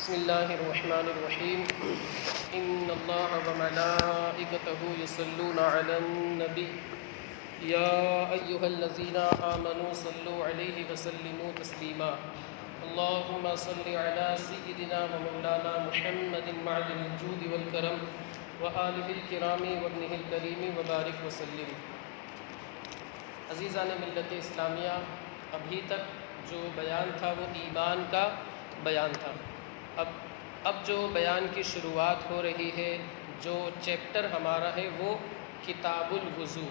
بسم الله الرحمن الرحيم إن الله وملائكته يصلون على النبي يا أيها الذين آمنوا صلوا عليه وسلموا تسليما اللهم صل على سيدنا ومولانا محمد معدن الجود والكرم وآله الكرام وابنه الكريم وبارك وسلم۔ عزیزان ملت اسلامیہ، ابھی تک جو بیان تھا وہ ایمان کا بیان تھا۔ اب جو بیان کی شروعات ہو رہی ہے، جو چیپٹر ہمارا ہے وہ کتاب الوضو،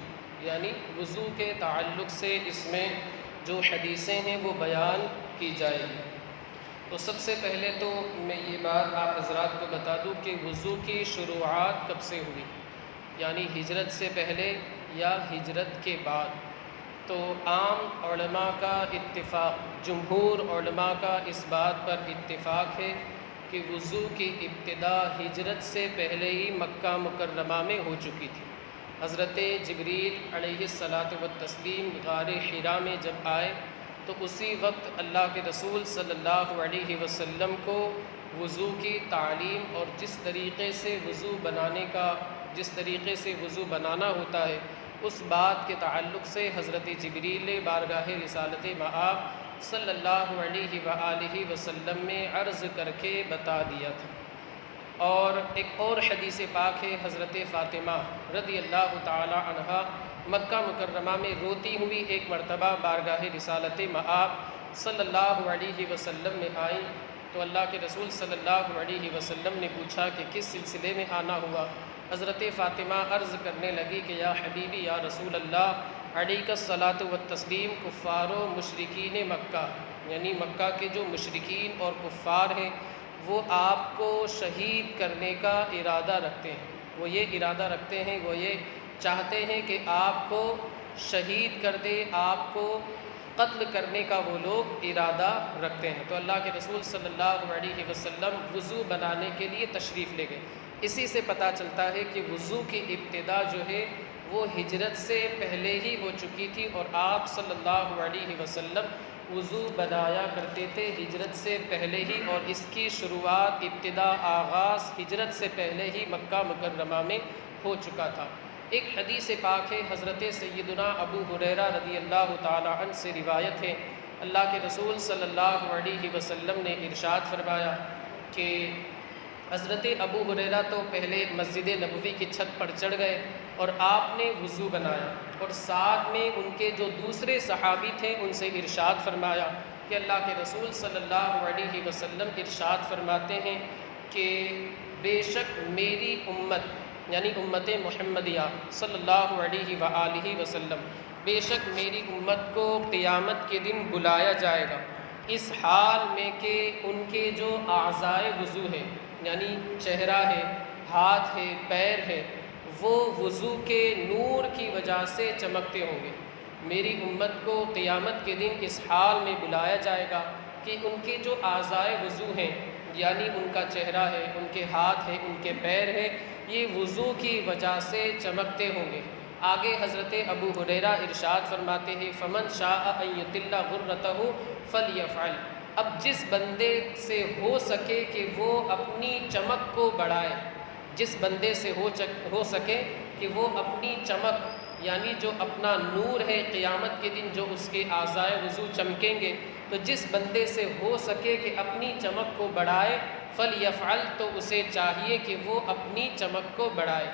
یعنی وضو کے تعلق سے اس میں جو حدیثیں ہیں وہ بیان کی جائے گی۔ تو سب سے پہلے تو میں یہ بات آپ حضرات کو بتا دوں کہ وضو کی شروعات کب سے ہوئی، یعنی ہجرت سے پہلے یا ہجرت کے بعد۔ تو عام علماء کا اتفاق، جمہور علماء کا اس بات پر اتفاق ہے کہ وضو کی ابتدا ہجرت سے پہلے ہی مکہ مکرمہ میں ہو چکی تھی۔ حضرت جبریل علیہ الصلاۃ والتسلیم غار حرا میں جب آئے تو اسی وقت اللہ کے رسول صلی اللہ علیہ وسلم کو وضو کی تعلیم اور جس طریقے سے وضو بنانا ہوتا ہے اس بات کے تعلق سے حضرت جبریل نے بارگاہ رسالت مآب صلی اللہ علیہ وآلہ وسلم میں عرض کر کے بتا دیا تھا۔ اور ایک اور حدیث پاک ہے، حضرت فاطمہ رضی اللہ تعالی عنہا مکہ مکرمہ میں روتی ہوئی ایک مرتبہ بارگاہ رسالت مآب صلی اللہ علیہ وسلم میں آئیں تو اللہ کے رسول صلی اللہ علیہ وسلم نے پوچھا کہ کس سلسلے میں آنا ہوا۔ حضرت فاطمہ عرض کرنے لگی کہ یا حبیبی یا رسول اللہ علیک الصلاۃ والتسلیم کفار و مشرکین مکہ، یعنی مکہ کے جو مشرکین اور کفار ہیں وہ آپ کو شہید کرنے کا ارادہ رکھتے ہیں، وہ یہ چاہتے ہیں کہ آپ کو شہید کر دے، آپ کو قتل کرنے کا وہ لوگ ارادہ رکھتے ہیں۔ تو اللہ کے رسول صلی اللہ علیہ وسلم وضو بنانے کے لیے تشریف لے گئے۔ اسی سے پتہ چلتا ہے کہ وضو کی ابتدا جو ہے وہ ہجرت سے پہلے ہی ہو چکی تھی، اور آپ صلی اللہ علیہ وسلم وضو بنایا کرتے تھے ہجرت سے پہلے ہی، اور اس کی شروعات، ابتدا، آغاز ہجرت سے پہلے ہی مکہ مکرمہ میں ہو چکا تھا۔ ایک حدیث پاک ہے، حضرت سیدنا ابو ہریرہ رضی اللہ تعالی عنہ سے روایت ہے، اللہ کے رسول صلی اللہ علیہ وسلم نے ارشاد فرمایا کہ حضرت ابو ہریرہ تو پہلے مسجد نبوی کی چھت پر چڑھ گئے اور آپ نے وضو بنایا، اور ساتھ میں ان کے جو دوسرے صحابی تھے ان سے ارشاد فرمایا کہ اللہ کے رسول صلی اللہ علیہ وسلم ارشاد فرماتے ہیں کہ بے شک میری امت، یعنی امت محمدیہ صلی اللہ علیہ وآلہ وسلم، بے شک میری امت کو قیامت کے دن بلایا جائے گا اس حال میں کہ ان کے جو اعضائے وضو ہے، یعنی چہرہ ہے، ہاتھ ہے، پیر ہے، وہ وضو کے نور کی وجہ سے چمکتے ہوں گے۔ میری امت کو قیامت کے دن اس حال میں بلایا جائے گا کہ ان کے جو اعضائے وضو ہیں، یعنی ان کا چہرہ ہے، ان کے ہاتھ ہے، ان کے پیر ہے، یہ وضو کی وجہ سے چمکتے ہوں گے۔ آگے حضرت ابو ہریرہ ارشاد فرماتے ہیں فمن شاء ان یطل غرتہ فلیفعل، اب جس بندے سے ہو سکے کہ وہ اپنی چمک کو بڑھائے، جس بندے سے ہو سکے کہ وہ اپنی چمک، یعنی جو اپنا نور ہے قیامت کے دن جو اس کے اعضائے وضو چمکیں گے، تو جس بندے سے ہو سکے کہ اپنی چمک کو بڑھائے فلیفعل، تو اسے چاہیے کہ وہ اپنی چمک کو بڑھائے۔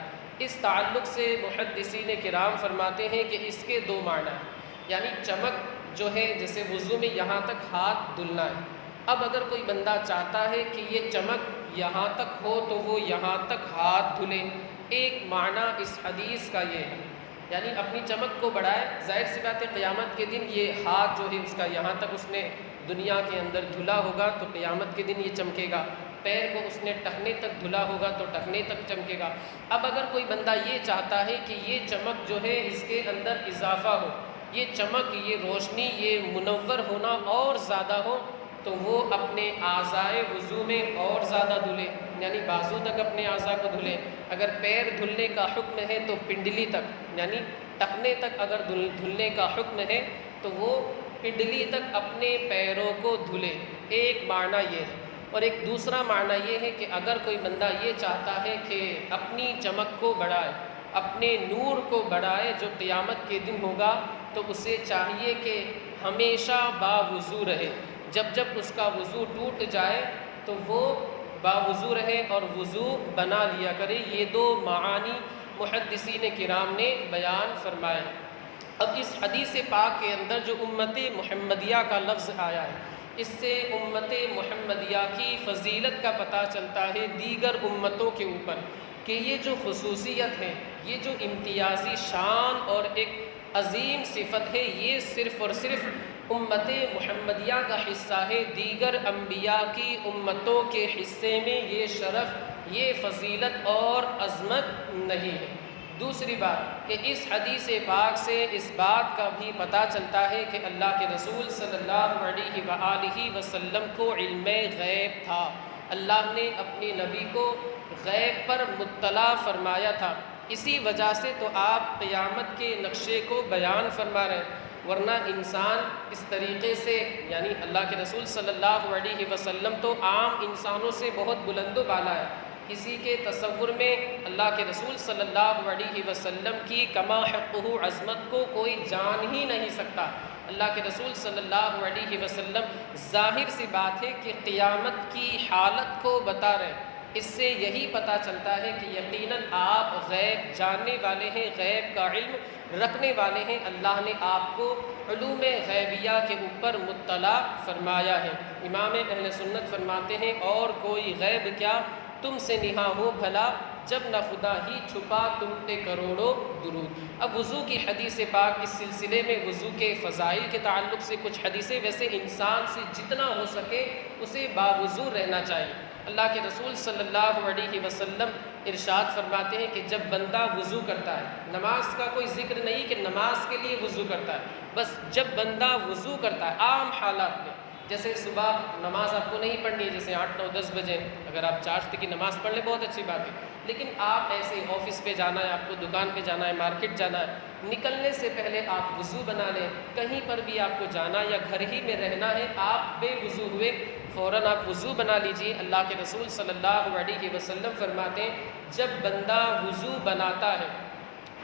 اس تعلق سے محدثین کرام فرماتے ہیں کہ اس کے دو معنی ہیں، یعنی چمک جو ہے جیسے وضو میں یہاں تک ہاتھ دھلنا ہے، اب اگر کوئی بندہ چاہتا ہے کہ یہ چمک یہاں تک ہو تو وہ یہاں تک ہاتھ دھلے۔ ایک معنی اس حدیث کا یہ ہے، یعنی اپنی چمک کو بڑھائے۔ ظاہر سی بات ہے قیامت کے دن یہ ہاتھ جو ہے اس کا یہاں تک اس نے دنیا کے اندر دھلا ہوگا تو قیامت کے دن یہ چمکے گا، پیر کو اس نے ٹخنے تک دھلا ہوگا تو ٹخنے تک چمکے گا۔ اب اگر کوئی بندہ یہ چاہتا ہے کہ یہ چمک جو ہے اس کے اندر اضافہ ہو، یہ چمک، یہ روشنی، یہ منور ہونا اور زیادہ ہو، تو وہ اپنے اعضائے وضو میں اور زیادہ دھلے، یعنی بازو تک اپنے اعضاء کو دھلے۔ اگر پیر دھلنے کا حکم ہے تو پنڈلی تک، یعنی ٹخنے تک اگر دھلنے کا حکم ہے تو وہ پنڈلی تک اپنے پیروں کو دھلے۔ ایک معنی یہ ہے۔ اور ایک دوسرا معنی یہ ہے کہ اگر کوئی بندہ یہ چاہتا ہے کہ اپنی چمک کو بڑھائے، اپنے نور کو بڑھائے جو قیامت کے دن ہوگا، تو اسے چاہیے کہ ہمیشہ باوضو رہے۔ جب جب اس کا وضو ٹوٹ جائے تو وہ باوضو رہے اور وضو بنا لیا کرے۔ یہ دو معانی محدثین کرام نے بیان فرمائے۔ اب اس حدیث پاک کے اندر جو امت محمدیہ کا لفظ آیا ہے، اس سے امت محمدیہ کی فضیلت کا پتہ چلتا ہے دیگر امتوں کے اوپر، کہ یہ جو خصوصیت ہے، یہ جو امتیازی شان اور ایک عظیم صفت ہے، یہ صرف اور صرف امت محمدیہ کا حصہ ہے، دیگر انبیاء کی امتوں کے حصے میں یہ شرف، یہ فضیلت اور عظمت نہیں ہے۔ دوسری بات کہ اس حدیث پاک سے اس بات کا بھی پتہ چلتا ہے کہ اللہ کے رسول صلی اللہ علیہ وآلہ وسلم کو علم غیب تھا۔ اللہ نے اپنے نبی کو غیب پر مطلع فرمایا تھا، اسی وجہ سے تو آپ قیامت کے نقشے کو بیان فرما رہے ہیں، ورنہ انسان اس طریقے سے، یعنی اللہ کے رسول صلی اللہ علیہ وسلم تو عام انسانوں سے بہت بلند و بالا ہے، کسی کے تصور میں اللہ کے رسول صلی اللہ علیہ وسلم کی کما حقہ عظمت کو کوئی جان ہی نہیں سکتا۔ اللہ کے رسول صلی اللہ علیہ وسلم ظاہر سی بات ہے کہ قیامت کی حالت کو بتا رہے ہیں، اس سے یہی پتہ چلتا ہے کہ یقیناً آپ غیب جاننے والے ہیں، غیب کا علم رکھنے والے ہیں، اللہ نے آپ کو علوم غیبیہ کے اوپر مطلع فرمایا ہے۔ امام اہل سنت فرماتے ہیں اور کوئی غیب کیا تم سے نہاں ہو بھلا، جب نہ خدا ہی چھپا تم پہ کروڑوں درود۔ اب وضو کی حدیث پاک، اس سلسلے میں وضو کے فضائل کے تعلق سے کچھ حدیثیں، ویسے انسان سے جتنا ہو سکے اسے باوضو رہنا چاہیے۔ اللہ کے رسول صلی اللہ علیہ وسلم ارشاد فرماتے ہیں کہ جب بندہ وضو کرتا ہے، نماز کا کوئی ذکر نہیں کہ نماز کے لیے وضو کرتا ہے، بس جب بندہ وضو کرتا ہے عام حالات میں، جیسے صبح نماز آپ کو نہیں پڑھنی ہے، جیسے 8 9 10 بجے اگر آپ چاشت کی نماز پڑھ لیں بہت اچھی بات ہے، لیکن آپ ایسے آفس پہ جانا ہے، آپ کو دکان پہ جانا ہے، مارکیٹ جانا ہے، نکلنے سے پہلے آپ وضو بنا لیں۔ کہیں پر بھی آپ کو جانا یا گھر ہی میں رہنا ہے، آپ بے وضو ہوئے فوراً آپ وضو بنا لیجئے۔ اللہ کے رسول صلی اللہ علیہ وسلم فرماتے ہیں جب بندہ وضو بناتا ہے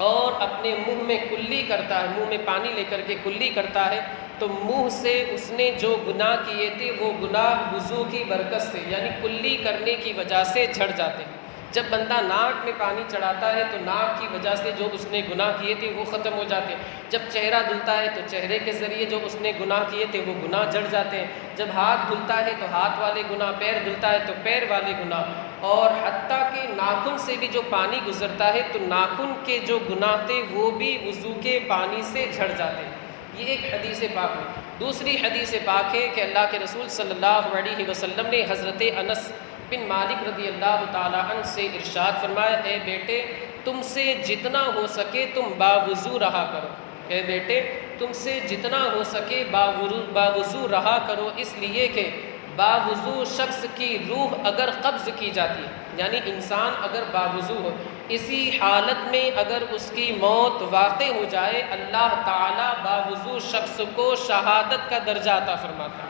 اور اپنے منہ میں کلی کرتا ہے، منہ میں پانی لے کر کے کلی کرتا ہے، تو منہ سے اس نے جو گناہ کیے تھے وہ گناہ وضو کی برکت سے، یعنی کلی کرنے کی وجہ سے جھڑ جاتے ہیں۔ جب بندہ ناک میں پانی چڑھاتا ہے تو ناک کی وجہ سے جو اس نے گناہ کیے تھے وہ ختم ہو جاتے ہیں۔ جب چہرہ دھلتا ہے تو چہرے کے ذریعے جو اس نے گناہ کیے تھے وہ گناہ جھڑ جاتے ہیں۔ جب ہاتھ دھلتا ہے تو ہاتھ والے گناہ، پیر دھلتا ہے تو پیر والے گناہ، اور حتیٰ کہ ناخن سے بھی جو پانی گزرتا ہے تو ناخن کے جو گناہ تھے وہ بھی وضو کے پانی سے جھڑ جاتے ہیں۔ یہ ایک حدیث پاک ہے۔ دوسری حدیث پاک ہے کہ اللہ کے رسول صلی اللہ علیہ وسلم نے حضرت انس بن مالک رضی اللہ تعالیٰ عنہ سے ارشاد فرمایا، اے بیٹے تم سے جتنا ہو سکے تم باوضو رہا کرو، اے بیٹے تم سے جتنا ہو سکے باوضو رہا کرو، اس لیے کہ باوضو شخص کی روح اگر قبض کی جاتی ہے، یعنی انسان اگر باوضو ہو، اسی حالت میں اگر اس کی موت واقع ہو جائے، اللہ تعالیٰ باوضو شخص کو شہادت کا درجہ عطا فرماتا ہے۔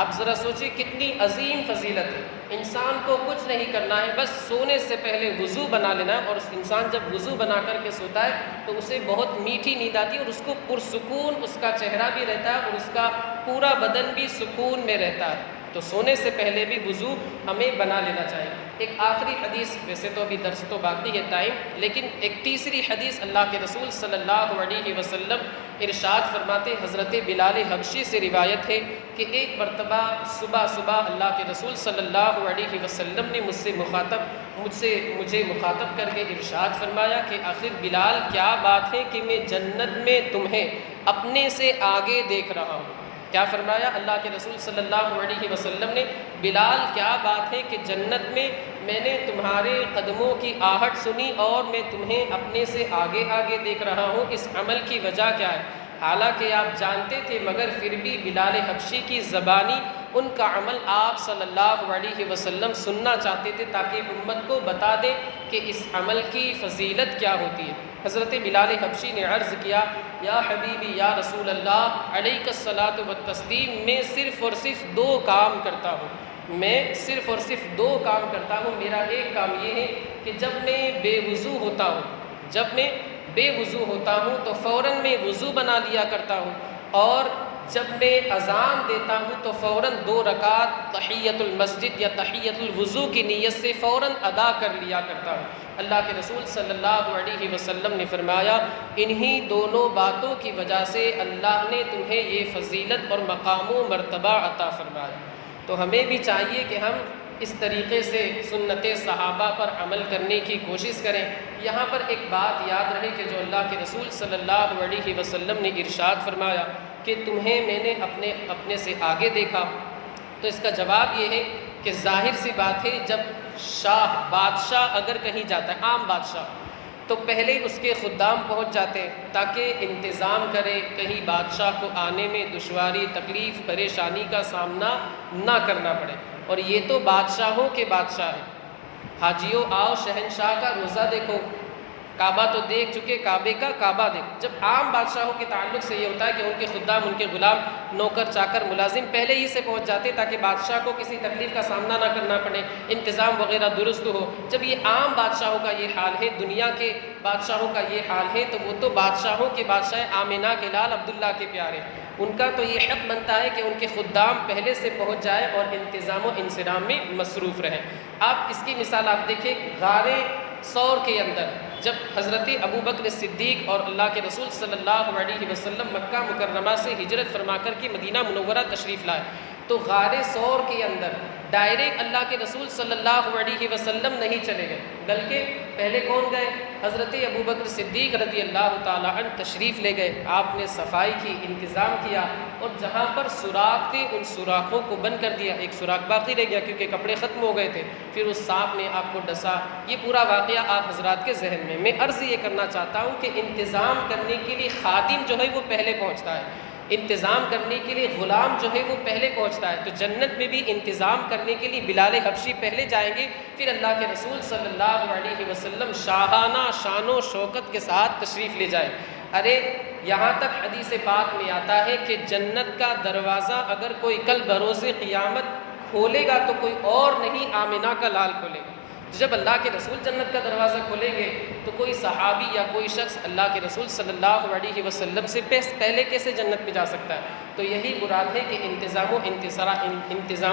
آپ ذرا سوچیں کتنی عظیم فضیلت ہے۔ انسان کو کچھ نہیں کرنا ہے، بس سونے سے پہلے وضو بنا لینا ہے، اور انسان جب وضو بنا کر کے سوتا ہے تو اسے بہت میٹھی نیند آتی ہے اور اس کو پرسکون اس کا چہرہ بھی رہتا ہے اور اس کا پورا بدن بھی سکون میں رہتا ہے۔ تو سونے سے پہلے بھی وضو ہمیں بنا لینا چاہیے۔ ایک آخری حدیث، ویسے تو ابھی درس تو باقی ہے ٹائم، لیکن ایک تیسری حدیث اللہ کے رسول صلی اللہ علیہ وسلم ارشاد فرماتے، حضرت بلال حبشی سے روایت ہے کہ ایک مرتبہ صبح صبح اللہ کے رسول صلی اللہ علیہ وسلم نے مجھے مخاطب کر کے ارشاد فرمایا کہ آخر بلال کیا بات ہے کہ میں جنت میں تمہیں اپنے سے آگے دیکھ رہا ہوں۔ کیا فرمایا اللہ کے رسول صلی اللہ علیہ وسلم نے، بلال کیا بات ہے کہ جنت میں میں نے تمہارے قدموں کی آہٹ سنی اور میں تمہیں اپنے سے آگے آگے دیکھ رہا ہوں، اس عمل کی وجہ کیا ہے؟ حالانکہ آپ جانتے تھے مگر پھر بھی بلال حبشی کی زبانی ان کا عمل آپ صلی اللہ علیہ وسلم سننا چاہتے تھے تاکہ امت کو بتا دیں کہ اس عمل کی فضیلت کیا ہوتی ہے۔ حضرت بلال حبشی نے عرض کیا، یا حبیبی یا رسول اللہ علیک الصلاۃ والتسلیم، میں صرف اور صرف 2 کام کرتا ہوں، میں صرف اور صرف 2 کام کرتا ہوں۔ میرا ایک کام یہ ہے کہ جب میں بے وضو ہوتا ہوں، جب میں بے وضو ہوتا ہوں تو فوراً میں وضو بنا لیا کرتا ہوں، اور جب میں اذان دیتا ہوں تو فوراً 2 رکعت تحیۃ المسجد یا تحیۃ الوضو کی نیت سے فوراً ادا کر لیا کرتا ہوں۔ اللہ کے رسول صلی اللہ علیہ وسلم نے فرمایا، انہی دونوں باتوں کی وجہ سے اللہ نے تمہیں یہ فضیلت اور مقام و مرتبہ عطا فرمایا۔ تو ہمیں بھی چاہیے کہ ہم اس طریقے سے سنت صحابہ پر عمل کرنے کی کوشش کریں۔ یہاں پر ایک بات یاد رہے کہ جو اللہ کے رسول صلی اللہ علیہ وسلم نے ارشاد فرمایا کہ تمہیں میں نے اپنے سے آگے دیکھا، تو اس کا جواب یہ ہے کہ ظاہر سی بات ہے، جب بادشاہ اگر کہیں جاتا ہے، عام بادشاہ، تو پہلے اس کے خدام پہنچ جاتے ہیں تاکہ انتظام کرے، کہیں بادشاہ کو آنے میں دشواری، تکلیف، پریشانی کا سامنا نہ کرنا پڑے۔ اور یہ تو بادشاہوں کے بادشاہ ہیں۔ حاجیوں آؤ شہنشاہ کا روزہ دیکھو، کعبہ تو دیکھ چکے، کعبے کا کعبہ دیکھو۔ جب عام بادشاہوں کے تعلق سے یہ ہوتا ہے کہ ان کے خدام، ان کے غلام، نوکر چاکر، ملازم پہلے ہی سے پہنچ جاتے تاکہ بادشاہ کو کسی تکلیف کا سامنا نہ کرنا پڑے، انتظام وغیرہ درست ہو۔ جب یہ عام بادشاہوں کا یہ حال ہے، دنیا کے بادشاہوں کا یہ حال ہے، تو وہ تو بادشاہوں کے بادشاہ آمنہ کے لال عبداللہ کے پیارے، ان کا تو یہ حق بنتا ہے کہ ان کے خدام پہلے سے پہنچ جائے اور انتظام و انصرام میں مصروف رہیں۔ آپ اس کی مثال آپ دیکھیں، غار ثور کے اندر جب حضرت ابوبکر صدیق اور اللہ کے رسول صلی اللہ علیہ وسلم مکہ مکرمہ سے ہجرت فرما کر کے مدینہ منورہ تشریف لائے، تو غار ثور کے اندر ڈائریکٹ اللہ کے رسول صلی اللہ علیہ وسلم نہیں چلے گئے، بلکہ پہلے کون گئے؟ حضرت ابوبکر صدیق رضی اللہ تعالیٰ عنہ تشریف لے گئے۔ آپ نے صفائی کی، انتظام کیا، اور جہاں پر سوراخ تھے ان سوراخوں کو بند کر دیا۔ ایک سوراخ باقی رہ گیا کیونکہ کپڑے ختم ہو گئے تھے، پھر اس سانپ نے آپ کو ڈسا۔ یہ پورا واقعہ آپ حضرات کے ذہن میں عرض یہ کرنا چاہتا ہوں کہ انتظام کرنے کے لیے خادم جو ہے وہ پہلے پہنچتا ہے، انتظام کرنے کے لیے غلام جو ہے وہ پہلے پہنچتا ہے۔ تو جنت میں بھی انتظام کرنے کے لیے بلال حبشی پہلے جائیں گے، پھر اللہ کے رسول صلی اللہ علیہ وسلم شاہانہ شان و شوکت کے ساتھ تشریف لے جائیں۔ ارے یہاں تک حدیث پاک میں آتا ہے کہ جنت کا دروازہ اگر کوئی کل بروز قیامت کھولے گا تو کوئی اور نہیں، آمنہ کا لال کھولے گا۔ جب اللہ کے رسول جنت کا دروازہ کھولیں گے تو کوئی صحابی یا کوئی شخص اللہ کے رسول صلی اللہ علیہ وسلم سے پہلے کیسے جنت میں جا سکتا ہے؟ تو یہی مراد ہے کہ انتظام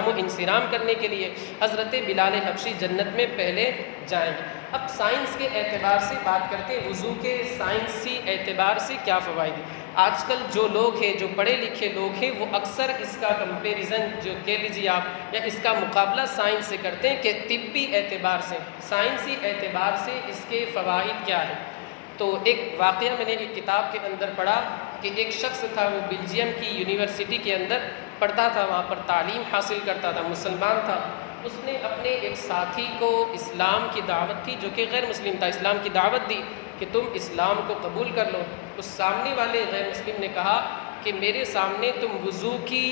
و انصرام کرنے کے لیے حضرت بلال حبشی جنت میں پہلے جائیں گے۔ اب سائنس کے اعتبار سے بات کرتے ہیں، وضو کے سائنسی اعتبار سے کیا فوائد ہیں۔ آج کل جو لوگ ہیں، جو پڑھے لکھے لوگ ہیں، وہ اکثر اس کا کمپیریزن جو کہہ لیجیے آپ، یا اس کا مقابلہ سائنس سے کرتے ہیں کہ طبی اعتبار سے، سائنسی اعتبار سے اس کے فوائد کیا ہیں۔ تو ایک واقعہ میں نے ایک کتاب کے اندر پڑھا کہ ایک شخص تھا، وہ بیلجیم کی یونیورسٹی کے اندر پڑھتا تھا، وہاں پر تعلیم حاصل کرتا تھا، مسلمان تھا۔ اس نے اپنے ایک ساتھی کو اسلام کی دعوت تھی جو کہ غیر مسلم تھا، اسلام کی دعوت دی کہ تم اسلام کو قبول کر لو۔ اس سامنے والے غیر مسلم نے کہا کہ میرے سامنے تم وضو کی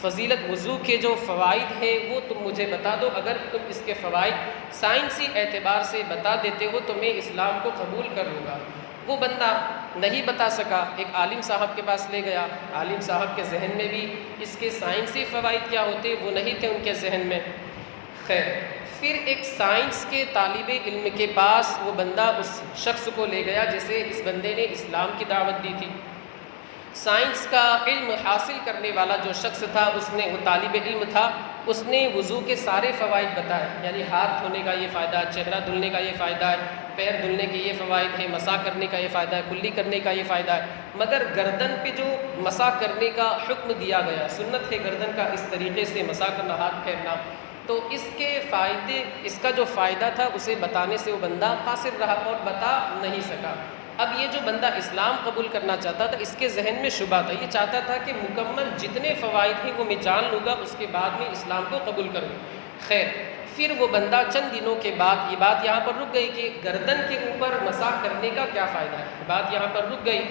فضیلت، وضو کے جو فوائد ہیں وہ تم مجھے بتا دو، اگر تم اس کے فوائد سائنسی اعتبار سے بتا دیتے ہو تو میں اسلام کو قبول کر لوں گا۔ وہ بندہ نہیں بتا سکا، ایک عالم صاحب کے پاس لے گیا۔ عالم صاحب کے ذہن میں بھی اس کے سائنسی فوائد کیا ہوتے وہ نہیں تھے ان کے ذہن میں۔ خیر، پھر ایک سائنس کے طالب علم کے پاس وہ بندہ اس شخص کو لے گیا جسے اس بندے نے اسلام کی دعوت دی تھی۔ سائنس کا علم حاصل کرنے والا جو شخص تھا، وہ طالب علم تھا، اس نے وضو کے سارے فوائد بتائے، یعنی ہاتھ دھونے کا یہ فائدہ ہے، چہرہ دھلنے کا یہ فائدہ ہے، پیر دھلنے کے یہ فوائد ہیں، مسح کرنے کا یہ فائدہ ہے، کلی کرنے کا یہ فائدہ ہے۔ مگر گردن پہ جو مسح کرنے کا حکم دیا گیا، سنت ہے گردن کا اس طریقے سے مسح کرنا، ہاتھ پھیرنا، تو اس کے فائدے، اس کا جو فائدہ تھا اسے بتانے سے وہ بندہ قاصر رہا اور بتا نہیں سکا۔ اب یہ جو بندہ اسلام قبول کرنا چاہتا تھا، اس کے ذہن میں شبہ تھا، یہ چاہتا تھا کہ مکمل جتنے فوائد ہیں وہ میں جان لوں گا، اس کے بعد میں اسلام کو قبول کروں۔ خیر، پھر وہ بندہ چند دنوں کے بعد، یہ بات یہاں پر رک گئی کہ گردن کے اوپر مسح کرنے کا کیا فائدہ ہے، بات یہاں پر رک گئی۔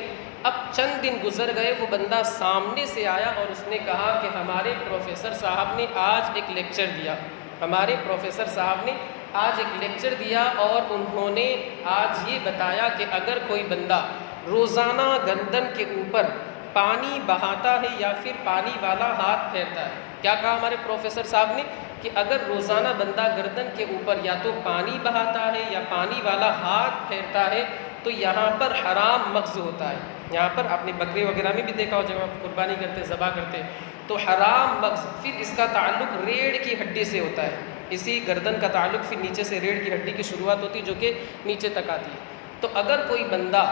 اب چند دن گزر گئے، وہ بندہ سامنے سے آیا اور اس نے کہا کہ ہمارے پروفیسر صاحب نے آج ایک لیکچر دیا، ہمارے پروفیسر صاحب نے آج ایک لیکچر دیا اور انہوں نے آج یہ بتایا کہ اگر کوئی بندہ روزانہ گردن کے اوپر پانی بہاتا ہے یا پھر پانی والا ہاتھ پھیرتا ہے؟ کیا کہا ہمارے پروفیسر صاحب نے کہ اگر روزانہ بندہ گردن کے اوپر یا تو پانی بہاتا ہے یا پانی والا ہاتھ پھیرتا ہے تو یہاں پر حرام مغز ہوتا ہے. یہاں پر آپ نے بکرے وغیرہ میں بھی دیکھا ہو جب آپ قربانی کرتے ذبح کرتے تو حرام مغز، پھر اس کا تعلق ریڑھ کی ہڈی سے ہوتا ہے. اسی گردن کا تعلق پھر نیچے سے ریڑھ کی ہڈی کی شروعات ہوتی ہے جو کہ نیچے تک آتی ہے. تو اگر کوئی بندہ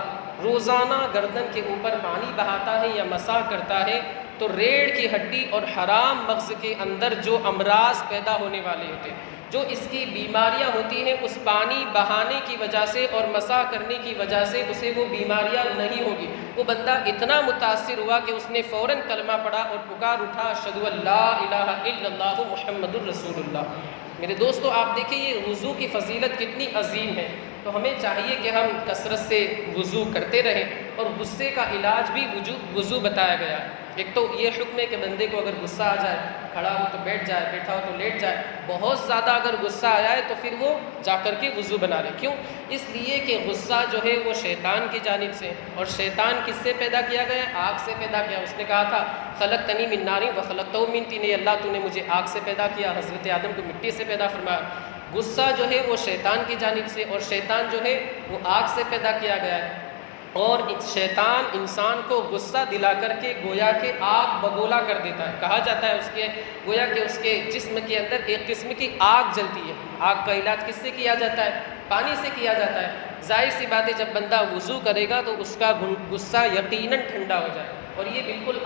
روزانہ گردن کے اوپر پانی بہاتا ہے یا مسح کرتا ہے تو ریڑھ کی ہڈی اور حرام مغز کے اندر جو امراض پیدا ہونے والے ہوتے ہیں، جو اس کی بیماریاں ہوتی ہیں، اس پانی بہانے کی وجہ سے اور مسح کرنے کی وجہ سے اسے وہ بیماریاں نہیں ہوگی. وہ بندہ اتنا متاثر ہوا کہ اس نے فوراً کلمہ پڑھا اور پکار اٹھا اشہدو ان لا الہ الا اللہ محمد الرسول اللہ. میرے دوستو آپ دیکھیں یہ وضو کی فضیلت کتنی عظیم ہے. تو ہمیں چاہیے کہ ہم کثرت سے وضو کرتے رہیں، اور غصے کا علاج بھی وضو بتایا گیا ہے. ایک تو یہ حکم ہے کہ بندے کو اگر غصہ آ جائے، کھڑا ہو تو بیٹھ جائے، بیٹھا ہو تو لیٹ جائے. بہت زیادہ اگر غصہ آیا ہے تو پھر وہ جا کر کے وضو بنا لے. کیوں؟ اس لیے کہ غصہ جو ہے وہ شیطان کی جانب سے، اور شیطان کس سے پیدا کیا گیا ہے؟ آگ سے پیدا کیا. اس نے کہا تھا خلقتنی من نار وخلقتہ من طین، اللہ تو نے مجھے آگ سے پیدا کیا، حضرت آدم کو مٹی سے پیدا فرمایا. غصہ جو ہے وہ شیطان کی جانب سے، اور شیطان جو ہے وہ آگ سے پیدا کیا گیا ہے. اور شیطان انسان کو غصہ دلا کر کے گویا کہ آگ بگولا کر دیتا ہے. کہا جاتا ہے اس کے گویا کہ اس کے جسم کے اندر ایک قسم کی آگ جلتی ہے. آگ کا علاج کس سے کیا جاتا ہے؟ پانی سے کیا جاتا ہے. ظاہر سی بات ہے جب بندہ وضو کرے گا تو اس کا غصہ یقیناً ٹھنڈا ہو جائے. اور یہ بالکل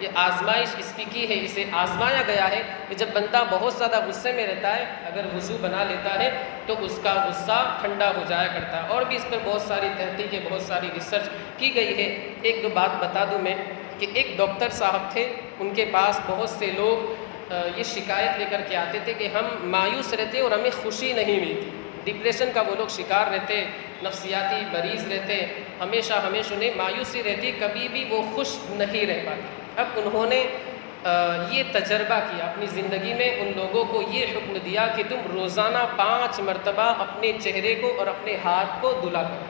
یہ آزمائش اس کی ہے، اسے آزمایا گیا ہے کہ جب بندہ بہت زیادہ غصے میں رہتا ہے اگر وضو بنا لیتا ہے تو اس کا غصہ ٹھنڈا ہو جایا کرتا ہے. اور بھی اس پر بہت ساری تحقیقیں، بہت ساری ریسرچ کی گئی ہے. ایک دو بات بتا دوں میں کہ ایک ڈاکٹر صاحب تھے، ان کے پاس بہت سے لوگ یہ شکایت لے کر کے آتے تھے کہ ہم مایوس رہتے اور ہمیں خوشی نہیں ملتی. ڈپریشن کا وہ لوگ شکار رہتے، نفسیاتی مریض رہتے، ہمیشہ انہیں مایوسی رہتی، کبھی بھی وہ خوش نہیں رہ پاتے. اب انہوں نے یہ تجربہ کیا اپنی زندگی میں، ان لوگوں کو یہ حکم دیا کہ تم روزانہ 5 مرتبہ اپنے چہرے کو اور اپنے ہاتھ کو دھلا کرو.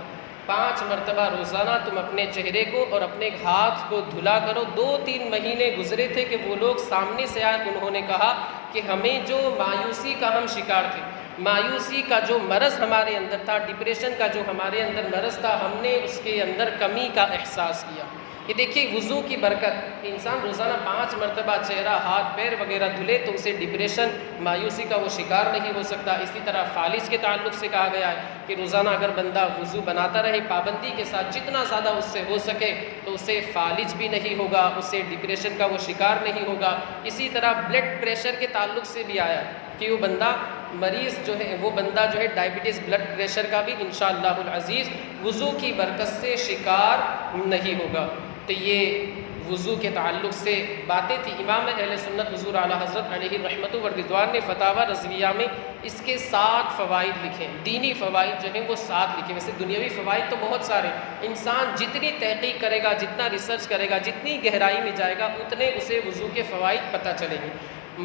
5 مرتبہ روزانہ تم اپنے چہرے کو اور اپنے ہاتھ کو دھلا کرو. 2-3 مہینے گزرے تھے کہ وہ لوگ سامنے سے آئے. انہوں نے کہا کہ ہمیں جو مایوسی کا ہم شکار تھے، مایوسی کا جو مرض ہمارے اندر تھا، ڈپریشن کا جو ہمارے اندر مرض تھا، ہم نے اس کے اندر کمی کا احساس کیا. یہ دیکھیے وضو کی برکت، انسان روزانہ 5 مرتبہ چہرہ، ہاتھ، پیر وغیرہ دھلے تو اسے ڈپریشن، مایوسی کا وہ شکار نہیں ہو سکتا. اسی طرح فالج کے تعلق سے کہا گیا ہے کہ روزانہ اگر بندہ وضو بناتا رہے پابندی کے ساتھ، جتنا زیادہ اس سے ہو سکے تو اسے فالج بھی نہیں ہوگا، اسے ڈپریشن کا وہ شکار نہیں ہوگا. اسی طرح بلڈ پریشر کے تعلق سے بھی آیا کہ وہ بندہ مریض جو ہے، وہ بندہ جو ہے ڈائبٹیز، بلڈ پریشر کا بھی انشاءاللہ العزیز وضو کی برکت سے شکار نہیں ہوگا. تو یہ وضو کے تعلق سے باتیں تھی. امام اہل سنت حضور اعلیٰ حضرت علیہ رحمت و رضوان نے فتاوی رضویہ میں اس کے 7 فوائد لکھے. دینی فوائد جو ہیں وہ 7 لکھے. ویسے دنیاوی فوائد تو بہت سارے، انسان جتنی تحقیق کرے گا، جتنا ریسرچ کرے گا، جتنی گہرائی میں جائے گا، اتنے اسے وضو کے فوائد پتہ چلیں گے.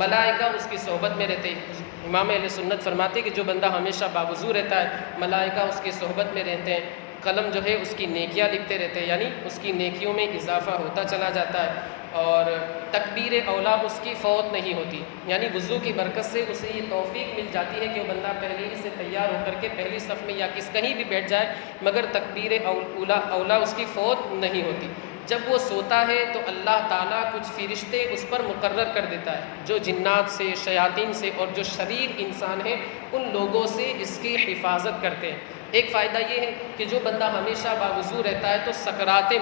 ملائکہ اس کی صحبت میں رہتے ہیں. امام اہل سنت فرماتے کہ جو بندہ ہمیشہ باوضو رہتا ہے ملائکہ اس کی صحبت میں رہتے ہیں. قلم جو ہے اس کی نیکیاں لکھتے رہتے ہیں، یعنی اس کی نیکیوں میں اضافہ ہوتا چلا جاتا ہے. اور تکبیر اولا اس کی فوت نہیں ہوتی، یعنی وضو کی برکت سے اسے یہ توفیق مل جاتی ہے کہ وہ بندہ پہلے ہی سے تیار ہو کر کے پہلی صف میں یا کہیں بھی بیٹھ جائے مگر تکبیر اولا اس کی فوت نہیں ہوتی. جب وہ سوتا ہے تو اللہ تعالیٰ کچھ فرشتے اس پر مقرر کر دیتا ہے جو جنات سے، شیاطین سے اور جو شریر انسان ہیں ان لوگوں سے اس کی حفاظت کرتے ہیں. ایک فائدہ یہ ہے کہ جو بندہ ہمیشہ باوضو رہتا ہے تو سکرات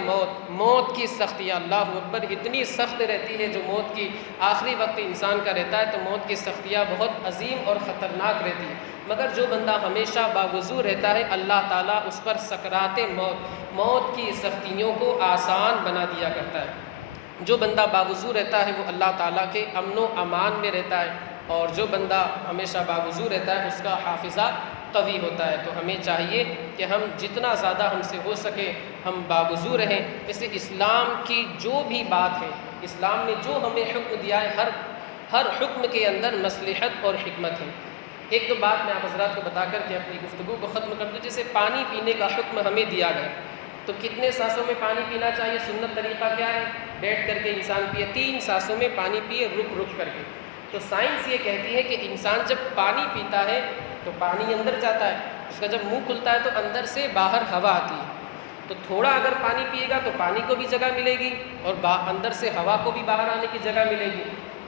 موت کی سختیاں، اللہ اکبر، اتنی سخت رہتی ہے. جو موت کی آخری وقت انسان کا رہتا ہے تو موت کی سختیاں بہت عظیم اور خطرناک رہتی ہے. مگر جو بندہ ہمیشہ باوضو رہتا ہے اللہ تعالیٰ اس پر سکرات موت کی سختیوں کو آسان بنا دیا کرتا ہے. جو بندہ باوضو رہتا ہے وہ اللہ تعالیٰ کے امن و امان میں رہتا ہے، اور جو بندہ ہمیشہ باوضو رہتا ہے اس کا حافظہ قوی ہوتا ہے. تو ہمیں چاہیے کہ ہم جتنا زیادہ ہم سے ہو سکے ہم باوضو رہیں. اسے اسلام کی جو بھی بات ہے، اسلام نے جو ہمیں حکم دیا ہے، ہر حکم کے اندر مصلحت اور حکمت ہے. ایک دو بات میں آپ حضرات کو بتا کر کے اپنی گفتگو کو ختم کر دوں. جیسے پانی پینے کا حکم ہمیں دیا گیا تو کتنے سانسوں میں پانی پینا چاہیے؟ سنت طریقہ کیا ہے؟ بیٹھ کر کے انسان پیے، 3 سانسوں میں پانی پیے رک رک کر کے۔ تو سائنس یہ کہتی ہے کہ انسان جب پانی پیتا ہے تو پانی اندر جاتا ہے، اس کا جب منہ کھلتا ہے تو اندر سے باہر ہوا آتی ہے، تو تھوڑا اگر پانی پیے گا تو پانی کو بھی جگہ ملے گی اور اندر سے ہوا کو بھی باہر آنے کی جگہ ملے گی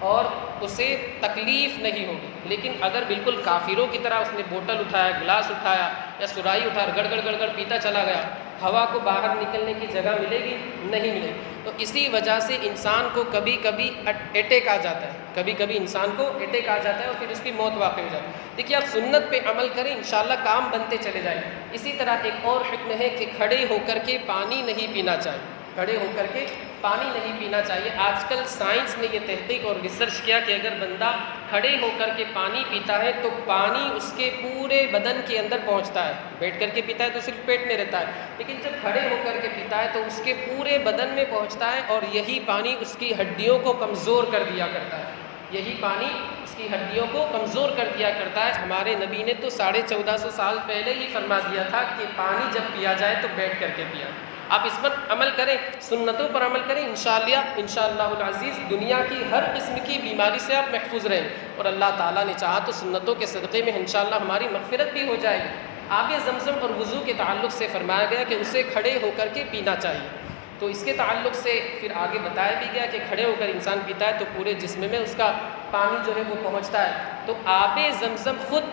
اور اسے تکلیف نہیں ہوگی۔ لیکن اگر بالکل کافروں کی طرح اس نے بوتل اٹھایا، گلاس اٹھایا یا سرائی اٹھا گڑ گڑ گڑ گڑ پیتا چلا گیا، ہوا کو باہر نکلنے کی جگہ ملے گی؟ نہیں ملے گی۔ تو اسی وجہ سے انسان کو کبھی کبھی اٹیک آ جاتا ہے، کبھی کبھی انسان کو اٹیک آ جاتا ہے اور پھر اس کی موت واقع ہو جاتی ہے۔ دیکھیے آپ سنت پہ عمل کریں، انشاءاللہ کام بنتے چلے جائیں۔ اسی طرح ایک اور حکم ہے کہ کھڑے ہو کر کے پانی نہیں پینا چاہیے، کھڑے ہو کر کے پانی نہیں پینا چاہیے۔ آج کل سائنس نے یہ تحقیق اور ریسرچ کیا کہ اگر بندہ کھڑے ہو کر کے پانی پیتا ہے تو پانی اس کے پورے بدن کے اندر پہنچتا ہے۔ بیٹھ کر کے پیتا ہے تو صرف پیٹ میں رہتا ہے، لیکن جب کھڑے ہو کر کے پیتا ہے تو اس کے پورے بدن میں پہنچتا ہے اور یہی پانی اس کی ہڈیوں کو کمزور کر دیا کرتا ہے، یہی پانی اس کی ہڈیوں کو کمزور کر دیا کرتا ہے۔ ہمارے نبی نے تو 1450 سال پہلے ہی فرما دیا تھا کہ پانی جب پیا جائے تو بیٹھ کر کے پیا۔ آپ اس پر عمل کریں، سنتوں پر عمل کریں، انشاءاللہ العزیز دنیا کی ہر قسم کی بیماری سے آپ محفوظ رہیں، اور اللہ تعالیٰ نے چاہا تو سنتوں کے صدقے میں انشاءاللہ ہماری مغفرت بھی ہو جائے گی۔ آب زمزم اور وضو کے تعلق سے فرمایا گیا کہ اسے کھڑے ہو کر کے پینا چاہیے، تو اس کے تعلق سے پھر آگے بتایا بھی گیا کہ کھڑے ہو کر انسان پیتا ہے تو پورے جسم میں اس کا پانی جو ہے وہ پہنچتا ہے۔ تو آب زمزم خود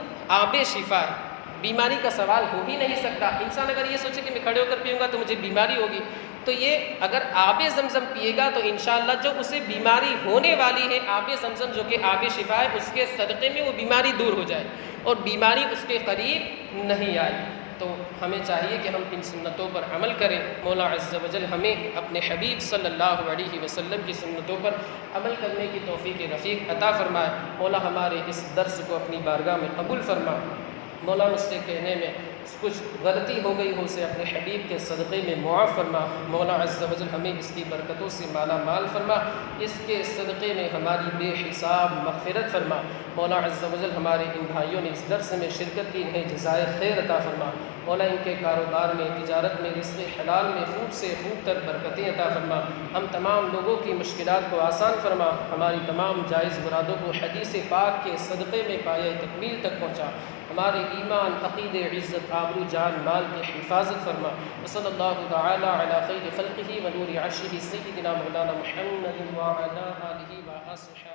آب شفا ہے، بیماری کا سوال ہو ہی نہیں سکتا۔ انسان اگر یہ سوچے کہ میں کھڑے ہو کر پیوں گا تو مجھے بیماری ہوگی، تو یہ اگر آب زمزم پیے گا تو انشاءاللہ جو اسے بیماری ہونے والی ہے، آب زمزم جو کہ آب شفا ہے، اس کے صدقے میں وہ بیماری دور ہو جائے اور بیماری اس کے قریب نہیں آئے۔ تو ہمیں چاہیے کہ ہم ان سنتوں پر عمل کریں۔ مولا عز و جل ہمیں اپنے حبیب صلی اللہ علیہ وسلم کی سنتوں پر عمل کرنے کی توفیق رفیق عطا فرمائے۔ مولا ہمارے اس درس کو اپنی بارگاہ میں قبول فرما۔ مولا مجھ سے کہنے میں کچھ غلطی ہو گئی ہو اسے اپنے حبیب کے صدقے میں معاف فرما۔ مولا عز و جل ہمیں اس کی برکتوں سے مالا مال فرما، اس کے صدقے میں ہماری بے حساب مغفرت فرما۔ مولا عز و جل ہمارے ان بھائیوں نے اس درس میں شرکت کی، انہیں جزائے خیر عطا فرما۔ مولا ان کے کاروبار میں، تجارت میں، رزق حلال میں خوب سے خوب تر برکتیں عطا فرما۔ ہم تمام لوگوں کی مشکلات کو آسان فرما، ہماری تمام جائز مرادوں کو حدیث پاک کے صدقے میں پایہ تکمیل تک پہنچا۔ ہمارے ایمان، عقیدے، عزت، آبرو، جان، مال کی حفاظت فرما۔ وصلی اللہ تعالی علی خیر خلقہ ونور عرشہ سیدنا مولانا محمد وعلی آلہ وصحبہ